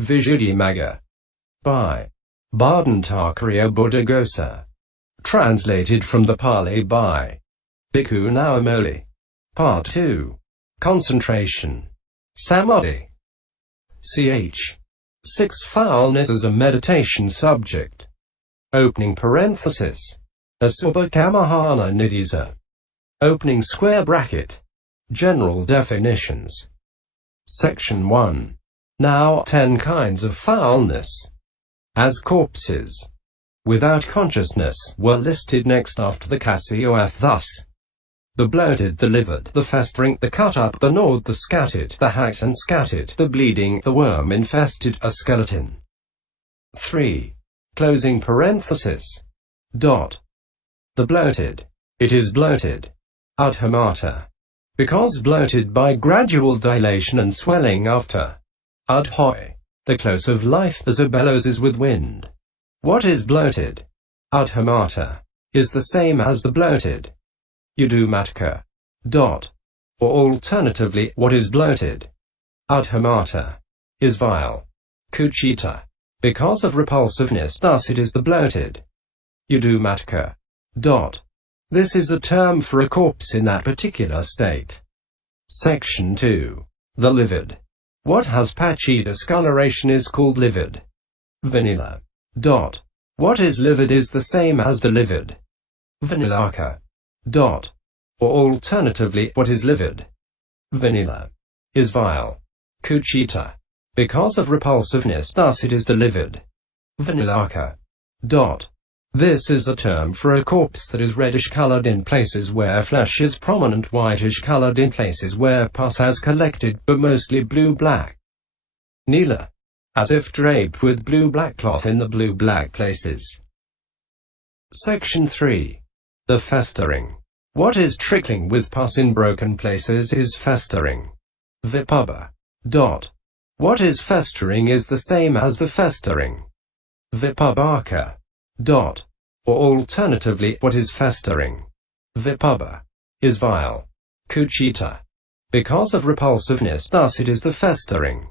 Visuddhimagga. By Bhadantakaria Buddhagosa. Translated from the Pali by Bhikkhu Naoamoli. Part 2. Concentration. Samadhi. Ch. 6. Foulness as a meditation subject. Opening parenthesis. Asubha kamahana nidisa. Opening square bracket. General definitions. Section 1. Now 10 kinds of foulness. As corpses without consciousness were listed next after the kasioas, thus: the bloated, the livid, the festering, the cut up, the gnawed, the scattered, the hacked and scattered, the bleeding, the worm infested, a skeleton. 3. Closing parenthesis. Dot. The bloated. It is bloated. Uddhumata. Because bloated by gradual dilation and swelling after. Uddhaí. The close of life as a bellows is with wind. What is bloated? Uddhumata. Is the same as the bloated. Uddhumataka. Dot. Or alternatively, what is bloated? Uddhumata. Is vile. Kucchita. Because of repulsiveness, thus it is the bloated. Uddhumataka. Dot. This is a term for a corpse in that particular state. Section 2. The livid. What has patchy discolouration is called livid. Vinìla. Dot. What is livid is the same as the livid. Vinìlaka. Dot. Or alternatively, what is livid? Vinìla. Is vile. Kucchita. Because of repulsiveness, thus it is the livid. Vinìlaka. Dot. This is a term for a corpse that is reddish-coloured in places where flesh is prominent, whitish-coloured in places where pus has collected, but mostly blue-black. Nìla. As if draped with blue-black cloth in the blue-black places. Section 3. The festering. What is trickling with pus in broken places is festering. Vipubba. Dot. What is festering is the same as the festering. Vipubbaka. Dot. Or alternatively, what is festering? Vipubba. Is vile. Kucchita. Because of repulsiveness, thus it is the festering.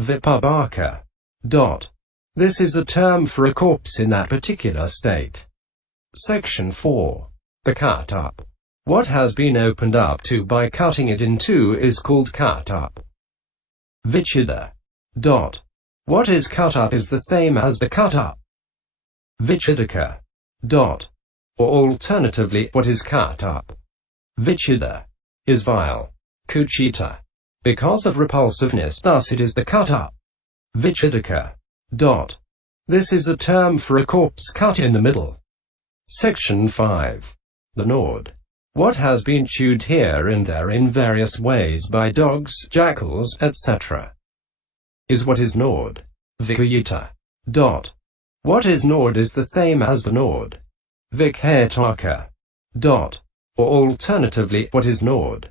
Vipubbaka. Dot. This is a term for a corpse in that particular state. Section 4. The cut up. What has been opened up to by cutting it in two is called cut up. Vichida. Dot. What is cut up is the same as the cut up. Vichidaka. Dot. Or alternatively, what is cut up? Vichida. Is vile. Kucchita. Because of repulsiveness, thus it is the cut up. Vichidaka. Dot. This is a term for a corpse cut in the middle. Section 5. The gnawed. What has been chewed here and there in various ways by dogs, jackals, etc. is what is gnawed. Kucchita. Dot. What is gnawed is the same as the gnawed. Uddhumataka. Dot. Or alternatively, what is gnawed?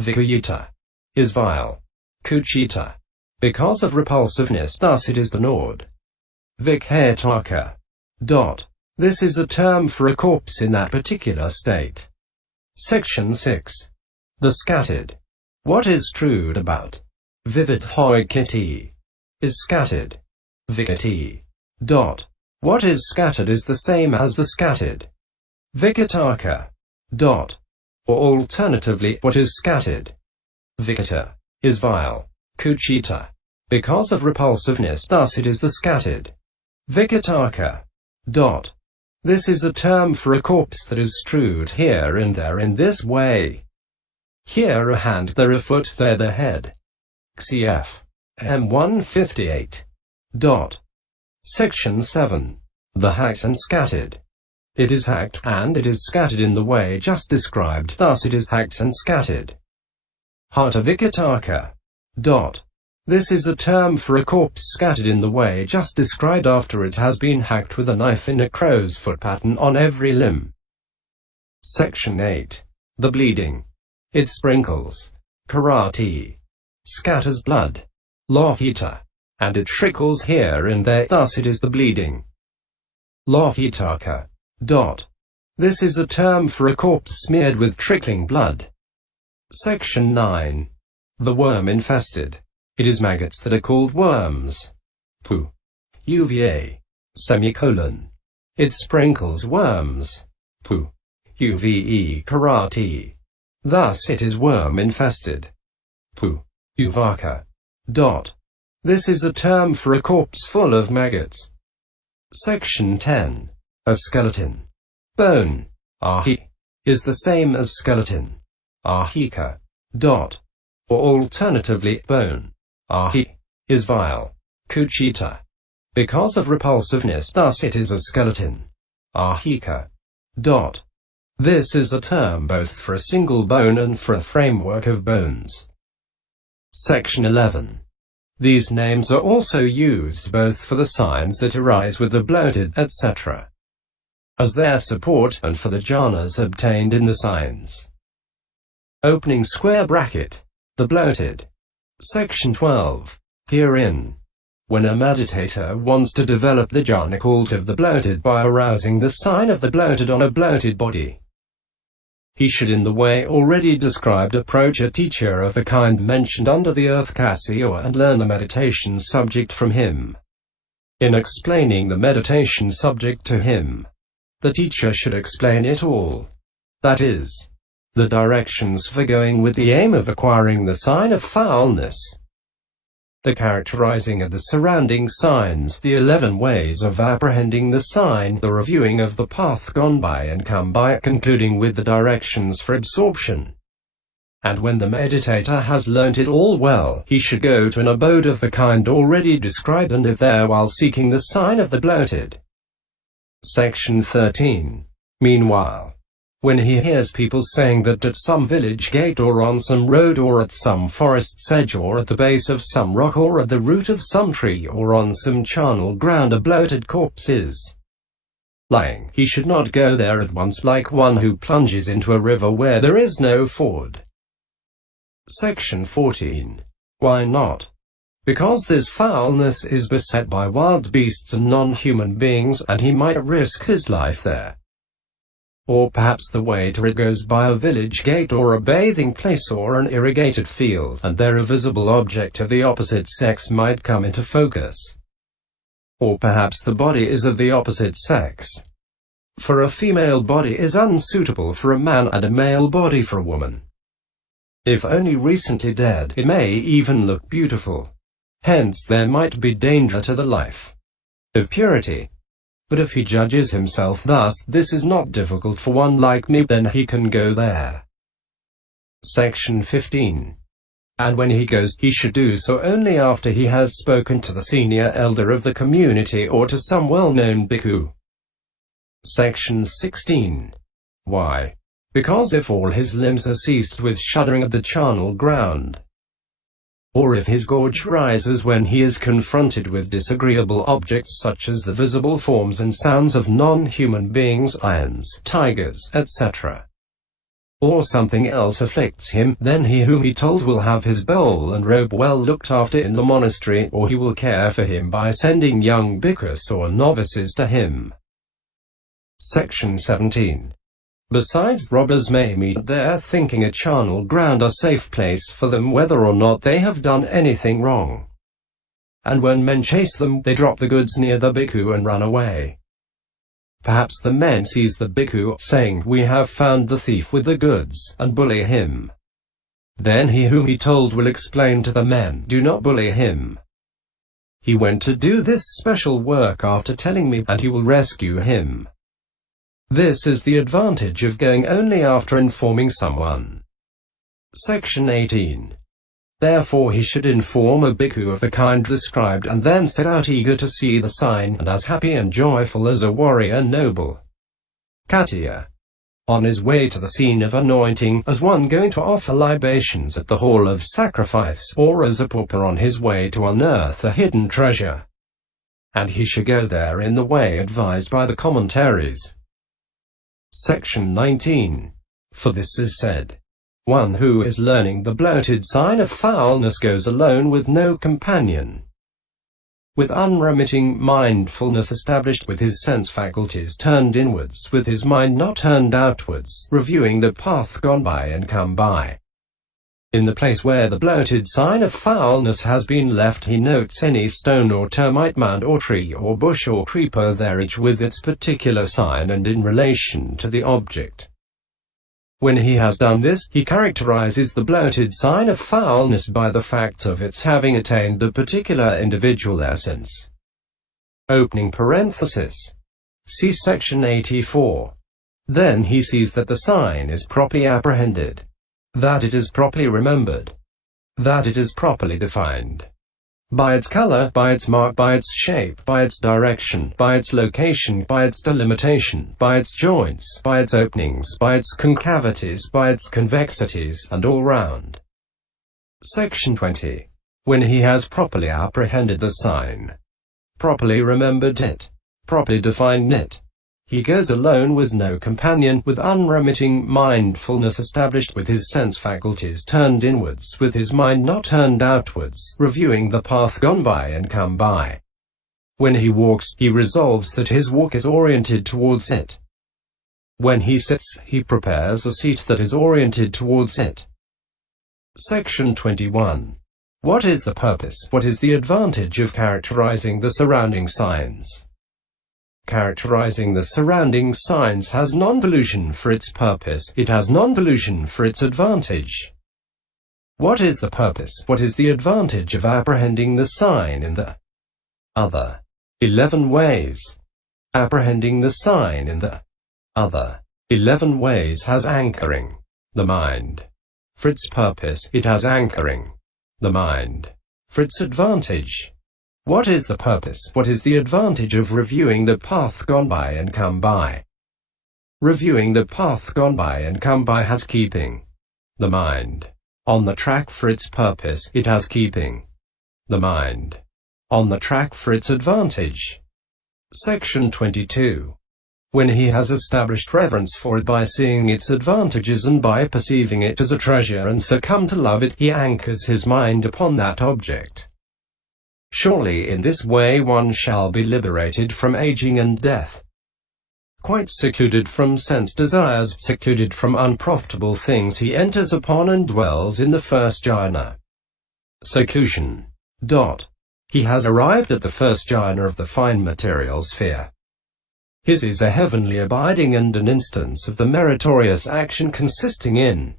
Kucchita. Is vile. Kucchita. Because of repulsiveness, thus it is the gnawed. Uddhumataka. Dot. This is a term for a corpse in that particular state. Section 6. The scattered. What is strewed about? Vividhoikiti. Is scattered. Vikati. Dot. What is scattered is the same as the scattered. Vikataka. Dot. Or alternatively, what is scattered? Vikata. Is vile. Kucchita. Because of repulsiveness, thus it is the scattered. Vikataka. Dot. This is a term for a corpse that is strewed here and there in this way. Here a hand, there a foot, there the head. Cf. M158. Dot. Section 7. The hacked and scattered. It is hacked, and it is scattered in the way just described, thus it is hacked and scattered. Uddhumataka. Dot. This is a term for a corpse scattered in the way just described after it has been hacked with a knife in a crow's foot pattern on every limb. Section 8. The bleeding. It sprinkles. Karate. Scatters blood. Lohita. And it trickles here and there, thus it is the bleeding. Lohitaka. Dot. This is a term for a corpse smeared with trickling blood. Section 9. The worm infested. It is maggots that are called worms. Pu. UVA. Semicolon. It sprinkles worms. Pu. UVE karate. Thus it is worm-infested. Pu. Uddhumata. This is a term for a corpse full of maggots. Section 10. A skeleton. Bone, uddhaí, is the same as skeleton, uddhumata. Or alternatively, bone, uddhaí, is vile, kucchita. Because of repulsiveness, thus it is a skeleton, uddhumata. This is a term both for a single bone and for a framework of bones. Section 11. These names are also used both for the signs that arise with the bloated, etc., as their support, and for the jhanas obtained in the signs. Opening square bracket. The bloated. Section 12. Herein, when a meditator wants to develop the jhana cult of the bloated by arousing the sign of the bloated on a bloated body, he should in the way already described approach a teacher of the kind mentioned under the earth kasioas and learn the meditation subject from him. In explaining the meditation subject to him, the teacher should explain it all. That is, the directions for going with the aim of acquiring the sign of foulness, the characterizing of the surrounding signs, the 11 ways of apprehending the sign, the reviewing of the path gone by and come by, concluding with the directions for absorption. And when the meditator has learnt it all well, he should go to an abode of the kind already described and live there while seeking the sign of the bloated. Section 13. Meanwhile, when he hears people saying that at some village gate or on some road or at some forest's edge or at the base of some rock or at the root of some tree or on some charnel ground a bloated corpse is lying, he should not go there at once like one who plunges into a river where there is no ford. Section 14. Why not? Because this foulness is beset by wild beasts and non-human beings, and he might risk his life there. Or perhaps the way to it goes by a village gate or a bathing place or an irrigated field, and there a visible object of the opposite sex might come into focus. Or perhaps the body is of the opposite sex. For a female body is unsuitable for a man and a male body for a woman. If only recently dead, it may even look beautiful. Hence there might be danger to the life of purity. But if he judges himself thus, this is not difficult for one like me, then he can go there. Section 15. And when he goes, he should do so only after he has spoken to the senior elder of the community or to some well-known bhikkhu. Section 16. Why? Because if all his limbs are seized with shuddering at the charnel ground, or if his gorge rises when he is confronted with disagreeable objects such as the visible forms and sounds of non-human beings, lions, tigers, etc., or something else afflicts him, then he whom he told will have his bowl and robe well looked after in the monastery, or he will care for him by sending young bhikkhus or novices to him. Section 17. Besides, robbers may meet there thinking a charnel ground a safe place for them whether or not they have done anything wrong. And when men chase them, they drop the goods near the bhikkhu and run away. Perhaps the men seize the bhikkhu, saying, "We have found the thief with the goods," and bully him. Then he whom he told will explain to the men, "Do not bully him. He went to do this special work after telling me, and he will rescue him." This is the advantage of going only after informing someone. Section 18. Therefore he should inform a bhikkhu of the kind described and then set out eager to see the sign, and as happy and joyful as a warrior noble kasioas, on his way to the scene of anointing, as one going to offer libations at the hall of sacrifice, or as a pauper on his way to unearth a hidden treasure. And he should go there in the way advised by the commentaries. Section 19. For this is said, one who is learning the bloated sign of foulness goes alone with no companion, with unremitting mindfulness established, with his sense faculties turned inwards, with his mind not turned outwards, reviewing the path gone by and come by. In the place where the bloated sign of foulness has been left, he notes any stone or termite mound or tree or bush or creeper there, each with its particular sign and in relation to the object. When he has done this, he characterizes the bloated sign of foulness by the fact of its having attained the particular individual essence. Opening parenthesis. See section 84. Then he sees that the sign is properly apprehended, that it is properly remembered, that it is properly defined. By its color, by its mark, by its shape, by its direction, by its location, by its delimitation, by its joints, by its openings, by its concavities, by its convexities, and all round. Section 20. When he has properly apprehended the sign, properly remembered it, properly defined it, he goes alone with no companion, with unremitting mindfulness established, with his sense faculties turned inwards, with his mind not turned outwards, reviewing the path gone by and come by. When he walks, he resolves that his walk is oriented towards it. When he sits, he prepares a seat that is oriented towards it. Section 21. What is the purpose? What is the advantage of characterizing the surrounding signs? Characterizing the surrounding signs has non-delusion for its purpose, it has non-delusion for its advantage. What is the purpose? What is the advantage of apprehending the sign in the other 11 ways? Apprehending the sign in the other 11 ways has anchoring the mind. For its purpose, it has anchoring the mind. For its advantage, what is the purpose? What is the advantage of reviewing the path gone by and come by? Reviewing the path gone by and come by has keeping the mind on the track. For its purpose, it has keeping the mind on the track. For its advantage. Section 22. When he has established reverence for it by seeing its advantages and by perceiving it as a treasure and so come to love it, he anchors his mind upon that object. Surely in this way one shall be liberated from aging and death. Quite secluded from sense desires, secluded from unprofitable things, he enters upon and dwells in the first jhana. Seclusion. He has arrived at the first jhana of the fine material sphere. His is a heavenly abiding and an instance of the meritorious action consisting in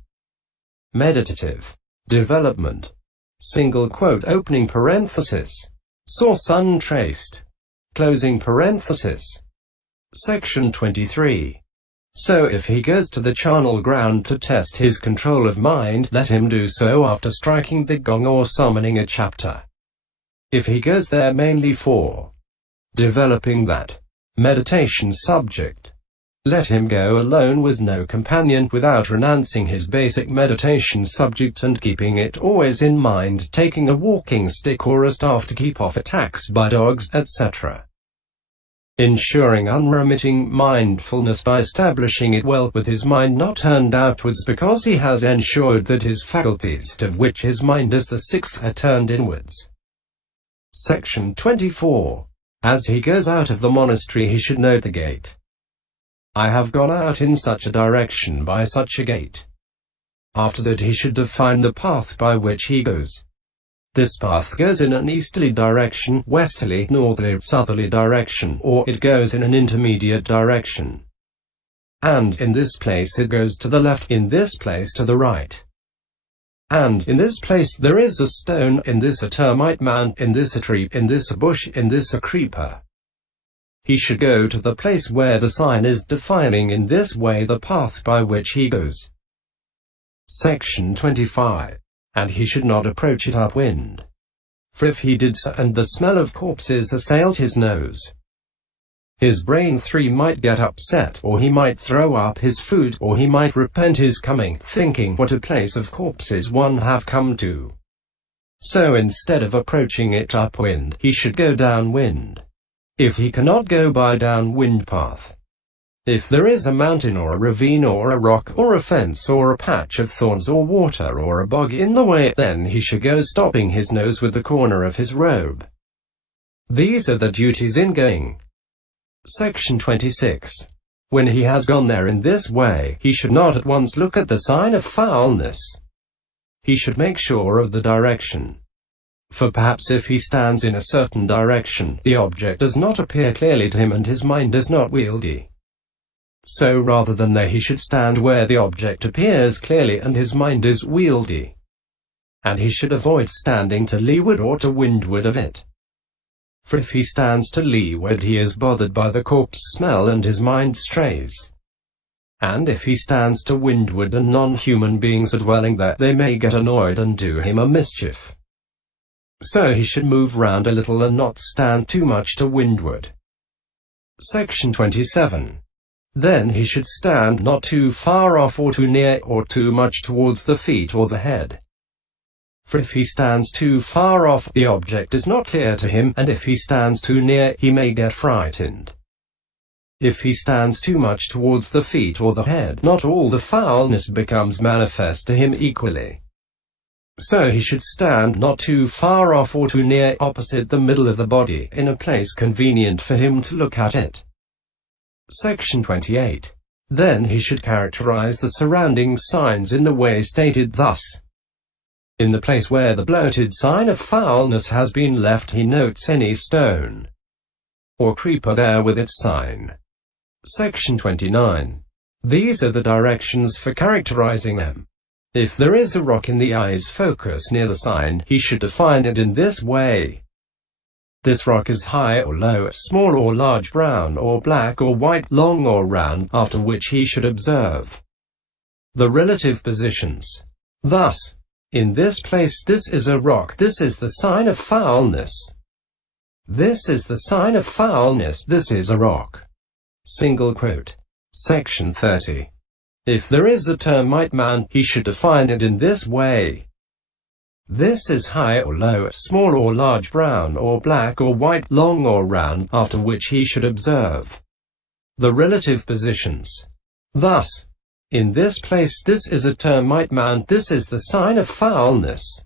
meditative development. Single quote, opening parenthesis. Source untraced. Closing parenthesis. Section 23. So if he goes to the charnel ground to test his control of mind, let him do so after striking the gong or summoning a chapter. If he goes there mainly for developing that meditation subject, let him go alone with no companion, without renouncing his basic meditation subject and keeping it always in mind, taking a walking stick or a staff to keep off attacks by dogs, etc. Ensuring unremitting mindfulness by establishing it well with his mind not turned outwards, because he has ensured that his faculties, of which his mind is the sixth, are turned inwards. Section 24. As he goes out of the monastery he should note the gate. I have gone out in such a direction by such a gate. After that he should define the path by which he goes. This path goes in an easterly direction, westerly, northerly, southerly direction, or it goes in an intermediate direction. And in this place it goes to the left, in this place to the right. And in this place there is a stone, in this a termite mound, in this a tree, in this a bush, in this a creeper. He should go to the place where the sign is defining in this way the path by which he goes. Section 25. And he should not approach it upwind. For if he did so, and the smell of corpses assailed his nose, his brain might get upset, or he might throw up his food, or he might repent his coming, thinking, what a place of corpses one have come to. So instead of approaching it upwind, he should go downwind. If he cannot go by downwind path, if there is a mountain or a ravine or a rock or a fence or a patch of thorns or water or a bog in the way, then he should go stopping his nose with the corner of his robe. These are the duties in going. Section 26. When he has gone there in this way, he should not at once look at the sign of foulness. he should make sure of the direction. For perhaps if he stands in a certain direction, the object does not appear clearly to him and his mind is not wieldy. So rather than there, he should stand where the object appears clearly and his mind is wieldy. And he should avoid standing to leeward or to windward of it. For if he stands to leeward, he is bothered by the corpse smell and his mind strays. And if he stands to windward and non-human beings are dwelling there, they may get annoyed and do him a mischief. So he should move round a little and not stand too much to windward. Section 27. Then he should stand not too far off or too near or too much towards the feet or the head. For if he stands too far off, the object is not clear to him, and if he stands too near, he may get frightened. If he stands too much towards the feet or the head, not all the foulness becomes manifest to him equally. So he should stand not too far off or too near, opposite the middle of the body, in a place convenient for him to look at it. Section 28. Then he should characterize the surrounding signs in the way stated thus. In the place where the bloated sign of foulness has been left, he notes any stone or creeper there with its sign. Section 29. These are the directions for characterizing them. If there is a rock in the eye's focus near the sign, he should define it in this way. This rock is high or low, small or large, brown or black or white, long or round, after which he should observe the relative positions. Thus, in this place this is a rock, this is the sign of foulness. This is the sign of foulness, this is a rock. Single quote. Section 30. If there is a termite mound, he should define it in this way. This is high or low, small or large, brown or black or white, long or round, after which he should observe the relative positions. Thus, in this place this is a termite mound, this is the sign of foulness.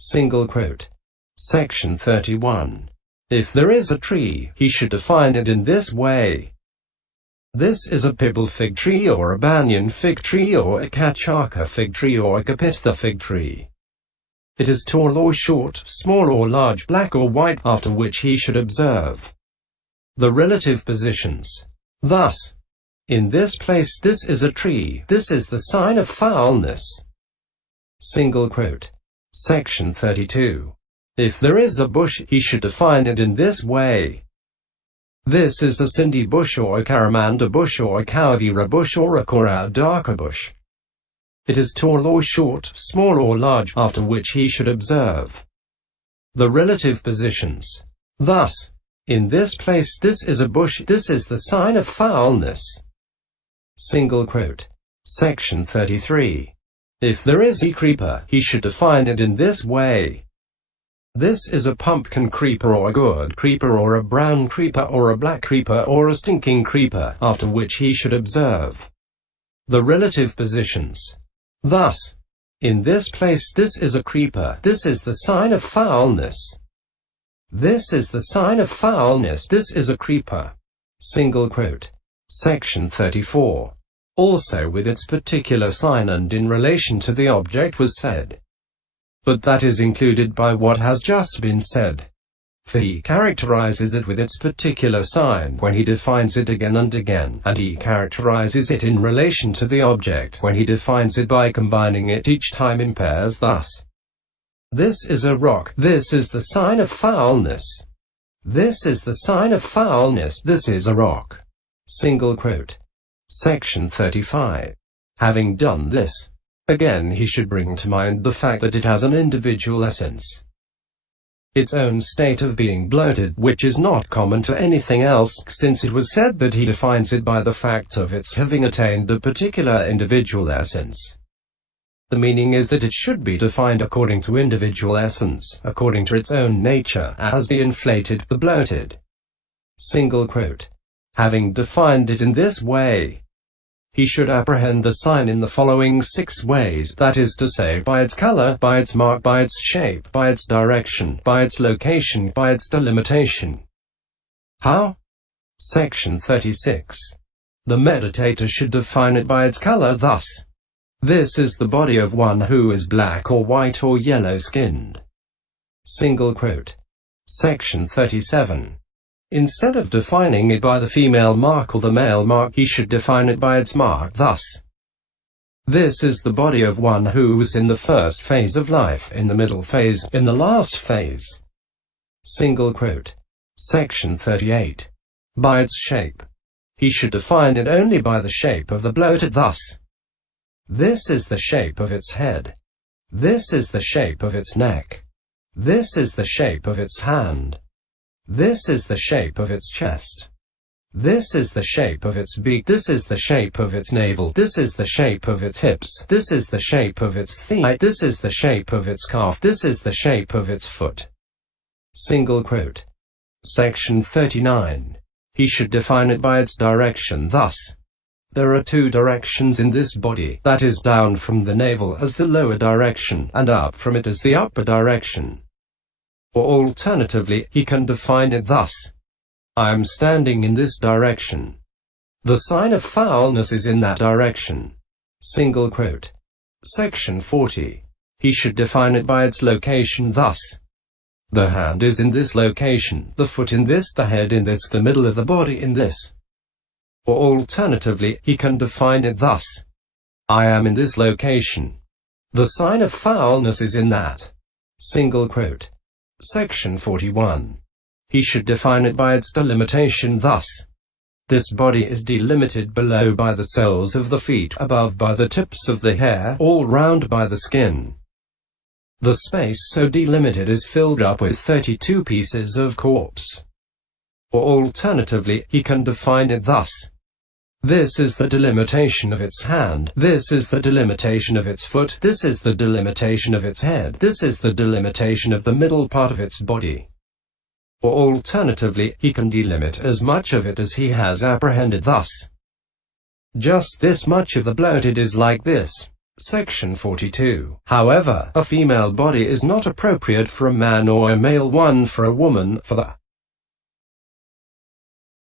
Single quote. Section 31. If there is a tree, he should define it in this way. This is a pibble fig tree or a banyan fig tree or a kasioas fig tree or a kucchita fig tree. It is tall or short, small or large, black or white, after which he should observe the relative positions. Thus, in this place this is a tree, this is the sign of foulness. Single quote. Section 32. If there is a bush, he should define it in this way. This is a cindy bush or a caramanda bush or a kasioas bush or a uddhumata bush. It is tall or short, small or large, after which he should observe the relative positions. Thus, in this place this is a bush, this is the sign of foulness. Single quote. Section 33. If there is a creeper, he should define it in this way. This is a pumpkin creeper or a good creeper or a brown creeper or a black creeper or a stinking creeper, after which he should observe the relative positions. Thus, in this place this is a creeper, this is the sign of foulness. This is the sign of foulness, this is a creeper. Single quote. Section 34. Also with its particular sign and in relation to the object was said. But that is included by what has just been said. For he characterizes it with its particular sign when he defines it again and again, and he characterizes it in relation to the object when he defines it by combining it each time in pairs thus. This is a rock, this is the sign of foulness. This is the sign of foulness, this is a rock. Single quote. Section 35. Having done this, again he should bring to mind the fact that it has an individual essence, its own state of being bloated, which is not common to anything else, since it was said that he defines it by the fact of its having attained the particular individual essence. The meaning is that it should be defined according to individual essence, according to its own nature, as the inflated, the bloated. Single quote. Having defined it in this way, he should apprehend the sign in the following 6 ways, that is to say, by its color, by its mark, by its shape, by its direction, by its location, by its delimitation. How? Section 36. The meditator should define it by its color thus. This is the body of one who is black or white or yellow-skinned. Single quote. Section 37. Instead of defining it by the female mark or the male mark, he should define it by its mark thus. This is the body of one who was in the first phase of life, in the middle phase, in the last phase. Single quote. Section 38. By its shape. He should define it only by the shape of the bloated thus. This is the shape of its head. This is the shape of its neck. This is the shape of its hand. This is the shape of its chest. This is the shape of its beak. This is the shape of its navel. This is the shape of its hips. This is the shape of its thigh. This is the shape of its calf. This is the shape of its foot. Single quote. Section 39. He should define it by its direction thus. There are two directions in this body, that is, down from the navel as the lower direction, and up from it as the upper direction. Or alternatively, he can define it thus. I am standing in this direction. The sign of foulness is in that direction. Single quote. Section 40. He should define it by its location thus. The hand is in this location, the foot in this, the head in this, the middle of the body in this. Or alternatively, he can define it thus. I am in this location. The sign of foulness is in that. Single quote. Section 41. He should define it by its delimitation thus. This body is delimited below by the soles of the feet, above by the tips of the hair, all round by the skin. The space so delimited is filled up with 32 pieces of corpse. Or alternatively, he can define it thus. This is the delimitation of its hand, this is the delimitation of its foot, this is the delimitation of its head, this is the delimitation of the middle part of its body. Or alternatively, he can delimit as much of it as he has apprehended thus. Just this much of the bloated is like this. Section 42. However, a female body is not appropriate for a man or a male one for a woman, for the